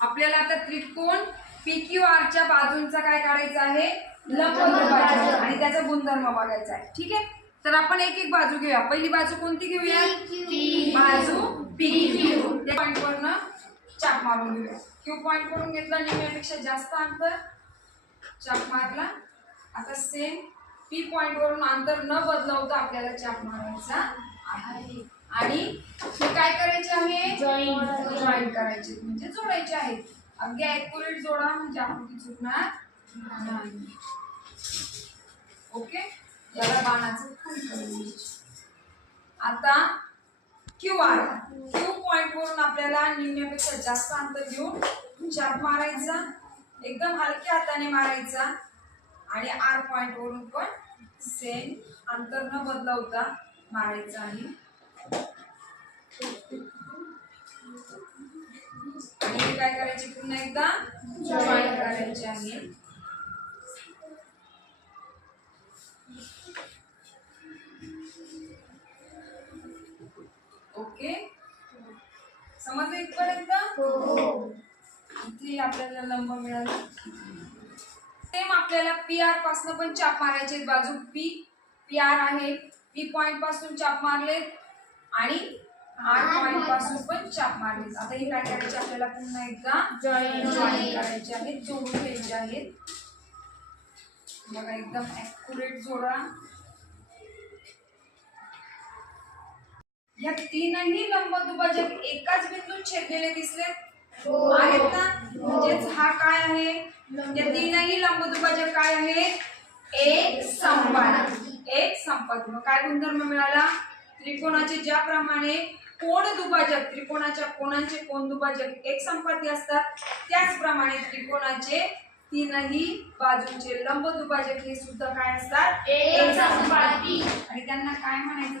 आपल्याला आता त्रिकोण PQR च्या बाजूंचा काय काढायचा आहे, लंब दुभाजक, आणि त्याचा गुणधर्म बघायचा आहे. ठीक आहे, तर आपण एक एक बाजू घेऊया. पहिली बाजू कोणती घेऊया, बाजू PQ. त्या पॉइंट वरनं चाप मारून घेऊया. Q पॉइंट वरून घेतला, निम्म्यापेक्षा जास्त अंतर, चाप मारला. आता सेम P पॉइंट वरून अंतर न बदलवता आपल्याला चाप मारायचा आहे, आणि हे काय करायचे आहे, जॉईन करायचे, म्हणजे जोडायचे आहेत. अगदी ॲक्युरेट जोडा, म्हणजे आकृती चुकणार नाही. ओके, याला बाणाचं खून करूया. आता QR, Q पॉइंट वरून आपल्याला निम्म्यापेक्षा जास्त अंतर घेऊन चाप मारायचा, एकदम हलक्या हाताने मारायचा, आणि R पॉइंट वरून पण सेम अंतर न बदलवता मारायचं आहे. आणि हे काय करायचे, पुन्हा एकदा जॉईन करायचे आहे. ओके, समजलं इथपर्यंत? हो. इथे आपल्याला लंब मिळाला. सेम आपल्याला PR पासून पण चाप मारायचे, बाजू PR आहे, P पॉइंट पासून चाप मारले, आणि R पॉइंट पासून पण चाप मारले. आता हे काय करायचे, आपल्याला पुन्हा एकदा जॉईन करायचे आहेत, जोडून घ्यायचे आहेत. बघा, एकदम ॲक्युरेट जोडा. या तीनही लंब दुभाजक एकाच बिंदूत छेदलेले दिसले आहेत ना, म्हणजेच हा काय आहे, या तीनही लंब दुभाजक काय आहे, एक संपाती. एक संपाती. मग काय गुणधर्म मिळाला, त्रिकोणाचे ज्याप्रमाणे कोण दुभाजक, त्रिकोणाच्या कोणांचे कोण दुभाजक एक संपाती असतात, त्याचप्रमाणे त्रिकोणाचे तीनही बाजूंचे लंब दुभाजक हे सुद्धा काय असतात, एक संपाती. आणि त्यांना काय म्हणायचं,